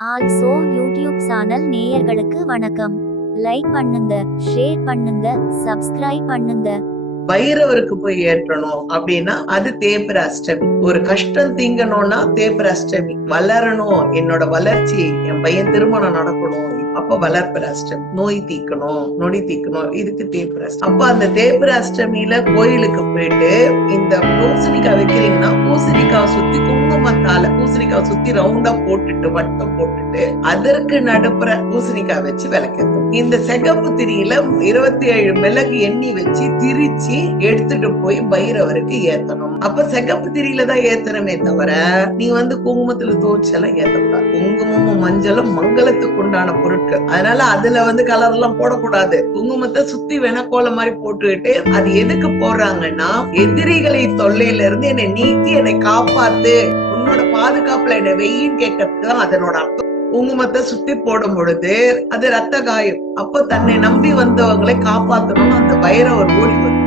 Also YouTube channel நேயர்களுக்கு வணக்கம். Like பண்ணுங்க ஷேர் பண்ணுங்க சப்ஸ்கிரைப் பண்ணுங்க. பைரவருக்கு போய் ஏற்றணும் அப்படின்னா அது தேய்பிர அஷ்டமி. ஒரு கஷ்டம் தீங்கணும்னா தேய்பிர அஷ்டமி. வளரணும். என்னோட வளர்ச்சி என் பையன் திருமணம் நடக்கணும். அப்ப வளர்ப்பிர அஷ்டமி. நோய் தீக்கணும் நொடி தீக்கணும் இதுக்கு தேய்பிர அஷ்டமி. அப்ப அந்த தேய்பிர அஷ்டமியில கோயிலுக்கு போயிட்டு இந்த பூசணிக்காய் வைக்கிறீங்கன்னா பூசணிக்காய் சுத்தி குங்குமத்தால பூசணிக்காய் சுத்தி ரவுண்டா போட்டுட்டு வட்டம் போட்டுட்டு அதற்கு நடுப்புற பூசணிக்காய் வச்சு விளக்கணும் இந்த செகப்பு திரியில இருபத்தி ஏழு மிளகு எண்ணி வச்சு திரிச்சு எடுத்துட்டு போய் பைரவருக்கு ஏத்தணும். அப்ப செகப்பு திரியில தான் ஏத்தணுமே தவிர நீ வந்து குங்குமத்துல தோச்செல்லாம் ஏத்தக்கூடாது. குங்குமமும் மஞ்சளும் மங்களத்துக்கு உண்டான பொருட்கள். அதனால அதுல வந்து கலர் எல்லாம் போடக்கூடாது. குங்குமத்தை சுத்தி வெனக்கோல மாதிரி போட்டுக்கிட்டு அது எதுக்கு போடுறாங்கன்னா எதிரிகளை தொல்லையில இருந்து என்னை நீக்கி என்னை காப்பாத்து. உன்னோட பாதுகாப்புல என்னை வெயின்னு கேட்கறதுக்கு தான் அதனோட அர்த்தம். குங்குமத்தை சுத்தி போடும் பொழுது அது ரத்த காயம் அப்ப தன்னை நம்பி வந்தவங்களை காப்பாத்தணும்னு அந்த பைரவர் ஓடி வந்து